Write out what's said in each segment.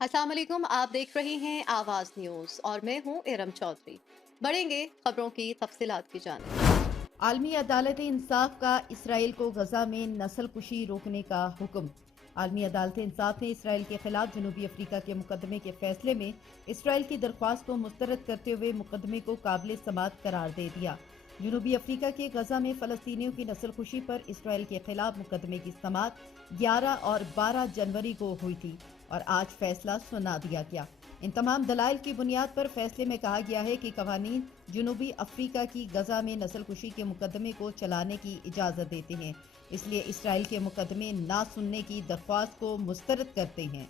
अस्सलाम वालेकुम। आप देख रहे हैं आवाज़ न्यूज़ और मैं हूं इरम चौधरी। बढ़ेंगे खबरों की तफसीलात की जानिब। आलमी अदालत इंसाफ का इसराइल को गजा में नस्ल कुशी रोकने का हुक्म। आलमी अदालत इंसाफ ने इसराइल के खिलाफ जनूबी अफ्रीका के मुकदमे के फैसले में इसराइल की दरख्वास्त को मुस्तरद करते हुए मुकदमे को काबिल समाअत करार दे दिया। जनूबी अफ्रीका के गजा में फलस्तीनियों की नस्ल खुशी पर इसराइल के खिलाफ मुकदमे की समाअत 11 और 12 जनवरी को हुई थी और आज फैसला सुना दिया गया। इन तमाम दलाइल की बुनियाद पर फैसले में कहा गया है कि कवानीन जनूबी अफ्रीका की गजा में नस्ल कुशी के मुकदमे को चलाने की इजाज़त देते हैं, इसलिए इसराइल के मुकदमे ना सुनने की दरख्वास्त को मुस्तरद करते हैं।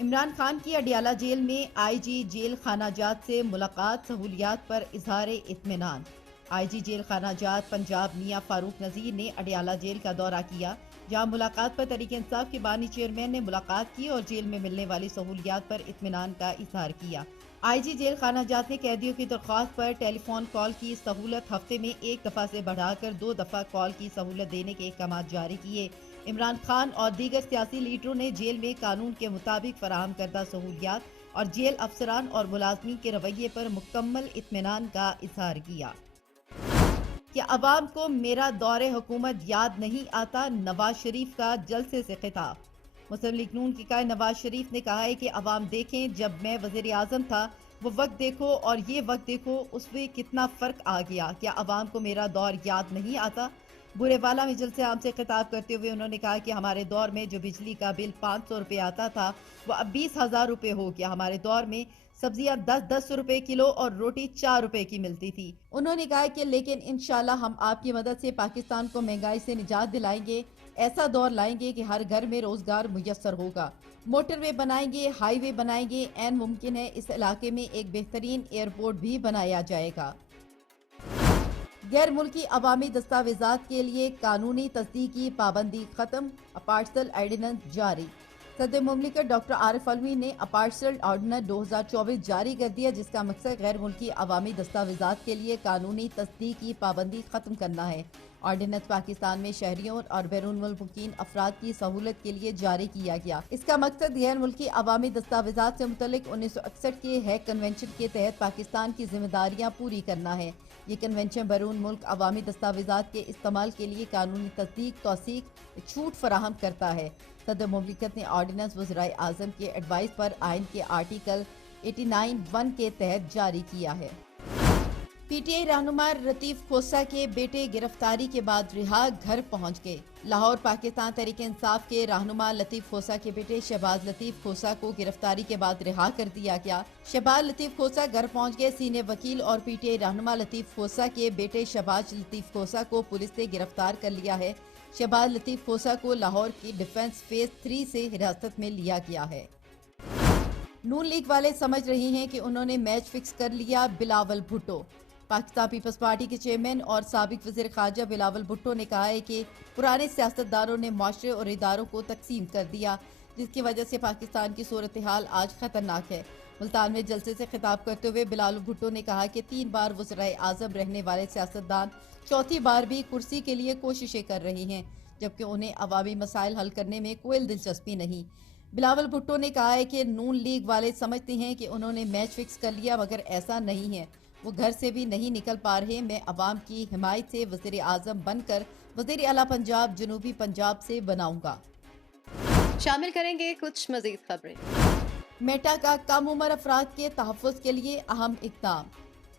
इमरान खान की अडियाला जेल में आईजी जेल खानाजात से मुलाकात, सहूलियात पर इजहार इत्मीनान। आईजी जेल खानाजात पंजाब मियां फारूक नजीर ने अडियाला जेल का दौरा किया, जहां मुलाकात पर तहरीक इंसाफ के बानी चेयरमैन ने मुलाकात की और जेल में मिलने वाली सहूलियात पर इत्मीनान का इजहार किया। आईजी जेल खानाजात ने कैदियों की दरख्वास्त पर टेलीफोन कॉल की सहूलत हफ्ते में एक दफा से बढ़ाकर 2 दफा कॉल की सहूलत देने के अहकाम जारी किए। इमरान खान और दीगर सियासी लीडरों ने जेल में कानून के मुताबिक फराहम करदा सहूलियात और जेल अफसरान और मुलाजमीन के रवैये पर मुकम्मल इत्मीनान का इजहार किया। क्या अवाम को मेरा दौरे हुकूमत याद नहीं आता? नवाज शरीफ का जलसे से खिताब। मुस्लिम लीग नून के कायद नवाज शरीफ ने कहा है कि अवाम देखें, जब मैं वज़ीर आज़म था वो वक्त देखो और ये वक्त देखो, उसमें कितना फ़र्क आ गया। क्या अवाम को मेरा दौर याद नहीं आता? बुरेवाला में जलसे आम से खिताब करते हुए उन्होंने कहा कि हमारे दौर में जो बिजली का बिल 500 रुपये आता था वो अब 20,000 रुपये हो गया। हमारे दौर में सब्जियां 10-10 रुपए किलो और रोटी 4 रुपए की मिलती थी। उन्होंने कहा कि लेकिन इंशाल्लाह हम आपकी मदद से पाकिस्तान को महंगाई से निजात दिलाएंगे। ऐसा दौर लाएंगे कि हर घर में रोजगार मुयस्सर होगा। मोटरवे बनाएंगे, हाईवे बनाएंगे, एन मुमकिन है इस इलाके में एक बेहतरीन एयरपोर्ट भी बनाया जाएगा। गैर मुल्की अवामी दस्तावेजात के लिए कानूनी तस्दीक की पाबंदी खत्म, अपार्सल ऑर्डिनेंस जारी। सदर मुमलिकत डॉक्टर आरिफ अलवी ने अपार्सल ऑर्डिनेंस 2024 जारी कर दिया, जिसका मकसद गैर मुल्की अवामी दस्तावेजात के लिए कानूनी तस्दीक की पाबंदी खत्म करना है। ऑर्डिनेंस पाकिस्तान में शहरियों और बैरून मुल्क मुकीम अफराद की सहूलत के लिए जारी किया गया। इसका मकसद गैर मुल्की अवामी दस्तावेजात से मुतल्लिक 1961 के हैग कन्वेंशन के तहत पाकिस्तान की जिम्मेदारियां पूरी करना है। ये कन्वेंशन बैरून मुल्क अवामी दस्तावेजात के इस्तेमाल के लिए कानूनी तस्दीक, तौसीक, छूट फराहम करता है। सदर मुमलिकत ने ऑर्डिनेंस वज़ीर आज़म के एडवाइस पर आइन के आर्टिकल 89(1) के तहत जारी किया है। पीटीआई रहनुमा लतीफ खोसा के बेटे गिरफ्तारी के बाद रिहा, घर पहुंच गए। लाहौर पाकिस्तान तहरीक इंसाफ के रहनुमा लतीफ खोसा के बेटे शहबाज लतीफ खोसा को गिरफ्तारी के बाद रिहा कर दिया गया। शहबाज लतीफ खोसा घर पहुंच गए। सीनियर वकील और पीटीआई रहनुमा लतीफ खोसा के बेटे शहबाज लतीफ खोसा को पुलिस ने गिरफ्तार कर लिया है। शहबाज लतीफ खोसा को लाहौर की डिफेंस फेज 3 से हिरासत में लिया गया है। नून लीग वाले समझ रहे हैं कि उन्होंने मैच फिक्स कर लिया, बिलावल भुट्टो। पाकिस्तान पीपल्स पार्टी के चेयरमैन और साबिक वज़ीर ख़ारजा बिलावल भुट्टो ने कहा है कि पुराने सियासतदारों ने माशरे और इदारों को तकसीम कर दिया, जिसकी वजह से पाकिस्तान की सूरत हाल आज खतरनाक है। मुल्तान में जलसे से खिताब करते हुए बिलावल भुट्टो ने कहा कि 3 बार वज़ीर आज़म रहने वाले सियासतदान चौथी बार भी कुर्सी के लिए कोशिशें कर रहे हैं, जबकि उन्हें अवामी मसाइल हल करने में कोई दिलचस्पी नहीं। बिलावल भुट्टो ने कहा है कि नून लीग वाले समझते हैं कि उन्होंने मैच फिक्स कर लिया, मगर ऐसा नहीं है। वो घर से भी नहीं निकल पा रहे। मैं अवाम की हिमायत से वज़ीर आज़म बनकर वज़ीर आला पंजाब जनूबी पंजाब से बनाऊंगा। शामिल करेंगे कुछ मजीद खबरें। मेटा का कम उम्र अफराद के तहफ़्फ़ुज़ के लिए अहम इक़दाम।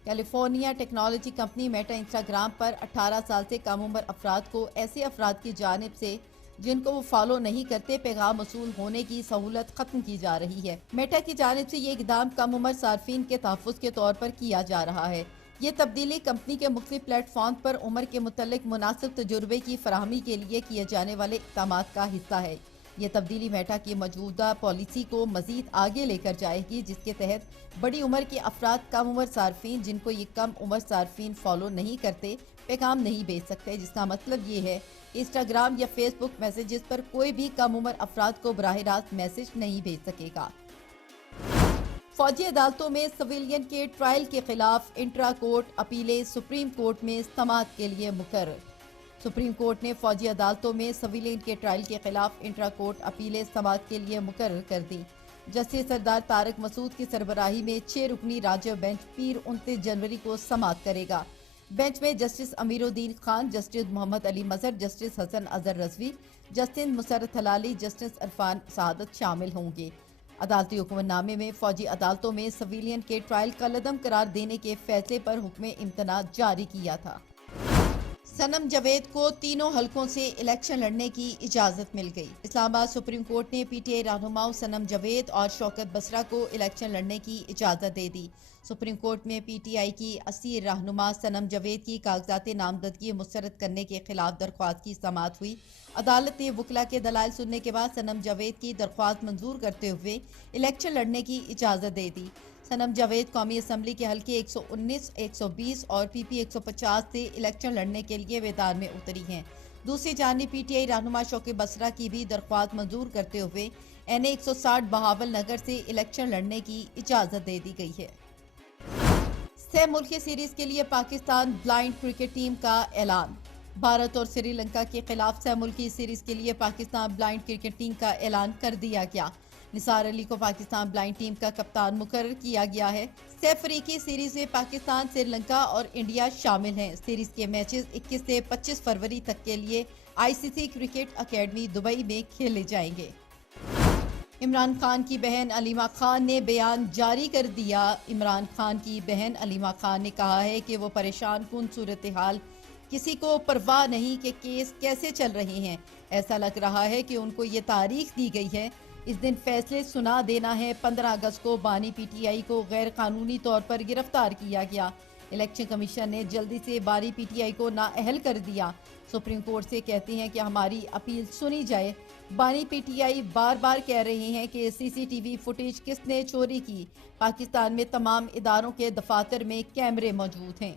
California technology company Meta Instagram पर 18 साल से कम उम्र अफराद को ऐसे अफराद की जानिब से जिनको वो फॉलो नहीं करते पैगाम वसूल होने की सहूलत खत्म की जा रही है। मेटा की जानिब से ये इकदाम कम उम्र सार्फिन के तहफ़्फ़ुज़ के तौर पर किया जा रहा है। ये तब्दीली कंपनी के मुख्तलिफ प्लेटफॉर्म पर उम्र के मुतल्लिक मुनासिब तजुर्बे की फराहमी के लिए किए जाने वाले इक़दामात का हिस्सा है। ये तब्दीली मेटा की मौजूदा पॉलिसी को मजीद आगे लेकर जाएगी, जिसके तहत बड़ी उम्र के अफराद कम उम्र सार्फिन जिनको ये कम उम्र सार्फिन फॉलो नहीं करते पैगाम नहीं भेज सकते, जिसका मतलब ये है इंस्टाग्राम या फेसबुक मैसेजेस पर कोई भी कम उम्र अफराद को बराह रास्त मैसेज नहीं भेज सकेगा। फौजी अदालतों में सिविलियन के ट्रायल के खिलाफ इंट्रा कोर्ट अपीलें सुप्रीम कोर्ट में समाअत के लिए मुकर्रर। सुप्रीम कोर्ट ने फौजी अदालतों में सिविलियन के ट्रायल के खिलाफ इंट्रा कोर्ट अपीलें समाअत के लिए मुकर्रर कर दी। जस्टिस सरदार तारक मसूद की सरबराही में 6 रुकनी राज्य बेंच पीर 29 जनवरी को समाअत करेगा। बेंच में जस्टिस अमीरुद्दीन खान, जस्टिस मोहम्मद अली मजहर, जस्टिस हसन अजहर रजवी, जस्टिस मुसर्रत हलाली, जस्टिस इरफान सआदत शामिल होंगे। अदालती हुक्मनामे में फौजी अदालतों में सिविलियन के ट्रायल का लदम करार देने के फैसले पर हुक्म इम्तना जारी किया था। सनम जावेद को तीनों हलकों से इलेक्शन लड़ने की इजाजत मिल गई। इस्लामाबाद सुप्रीम कोर्ट ने पीटीआई रहनुमाओं सनम जावेद और शौकत बसरा को इलेक्शन लड़ने की इजाजत दे दी। सुप्रीम कोर्ट में पीटीआई की 80 रहनुमा सनम जावेद की कागजात नामजदगी मुस्तरद करने के खिलाफ दरख्वास्त की समाअत हुई। अदालत ने वकला के दलाइल सुनने के बाद सनम जावेद की दरख्वास्त मंजूर करते हुए इलेक्शन लड़ने की इजाजत दे दी। सनम जावेद कौमी असम्बली के हल्के 119, 120 और पीपी 150 से इलेक्शन लड़ने के लिए मैदान में उतरी हैं। दूसरी जानिब पीटीआई रहनुमा शौकत बसरा की भी दरख्वास्त मंजूर करते हुए एनए 160 बहावल नगर से इलेक्शन लड़ने की इजाजत दे दी गई है। सह मुल्की सीरीज के लिए पाकिस्तान ब्लाइंड क्रिकेट टीम का ऐलान। भारत और श्रीलंका के खिलाफ सह मुल्की सीरीज के लिए पाकिस्तान ब्लाइंड क्रिकेट टीम का ऐलान कर दिया गया। निसार अली को पाकिस्तान ब्लाइंड टीम का कप्तान मुकर्रर किया गया है। सह फरीकी सीरीज में पाकिस्तान, श्रीलंका और इंडिया शामिल हैं। सीरीज के मैचेस 21 से 25 फरवरी तक के लिए आईसीसी क्रिकेट अकेडमी दुबई में खेले जाएंगे। इमरान खान की बहन अलीमा खान ने बयान जारी कर दिया। इमरान खान की बहन अलीमा खान ने कहा है कि वो परेशान कुन सूरत हाल, किसी को परवाह नहीं कि केस कैसे चल रहे हैं। ऐसा लग रहा है कि उनको ये तारीख दी गई है, इस दिन फैसले सुना देना है। 15 अगस्त को बानी पीटीआई को गैर कानूनी तौर पर गिरफ्तार किया गया। इलेक्शन कमीशन ने जल्दी से बानी पीटीआई को नाअहल कर दिया। सुप्रीम कोर्ट से कहते हैं कि हमारी अपील सुनी जाए। बानी पीटीआई बार बार कह रहे हैं कि सीसीटीवी फुटेज किसने चोरी की। पाकिस्तान में तमाम इदारों के दफातर में कैमरे मौजूद हैं।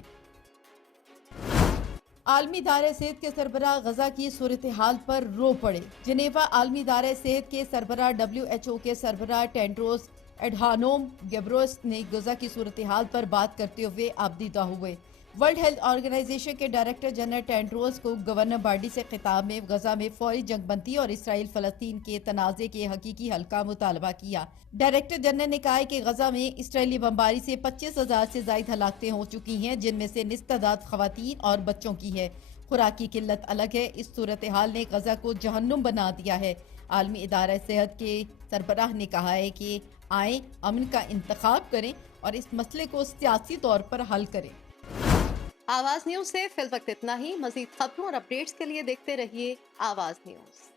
आलमी इदारे सेहत के सरबराह गजा की सूरत हाल पर रो पड़े। जिनेवा आलमी इदारे सेहत के सरबराह WHO के सरबराह टेड्रोस एडहानोम गेब्रेयेसस ने गजा की सूरत हाल पर बात करते हुए आपदीदा हुए। वर्ल्ड हेल्थ ऑर्गेनाइजेशन के डायरेक्टर जनरल टेड्रोस को गवर्नर बाडी से खिताब में गजा में फौरी जंगबंदी और इसराइल फलस्तीन के तनाज़े के हकीकी हल का मुतालबा किया। डायरेक्टर जनरल ने कहा है कि गजा में इसराइली बमबारी से 25,000 से ज्यादा हलाकतें हो चुकी हैं, जिनमें से निस्तादाद खवातीन और बच्चों की है। खुराक की किल्लत अलग है। इस सूरत हाल ने गजा को जहन्नुम बना दिया है। आलमी इदारा सेहत के सरबराह ने कहा है कि आए अमन का इंतखाब करें और इस मसले को सियासी तौर पर हल करें। आवाज न्यूज से फिल वक्त इतना ही। मजीद खबरों और अपडेट्स के लिए देखते रहिए आवाज न्यूज।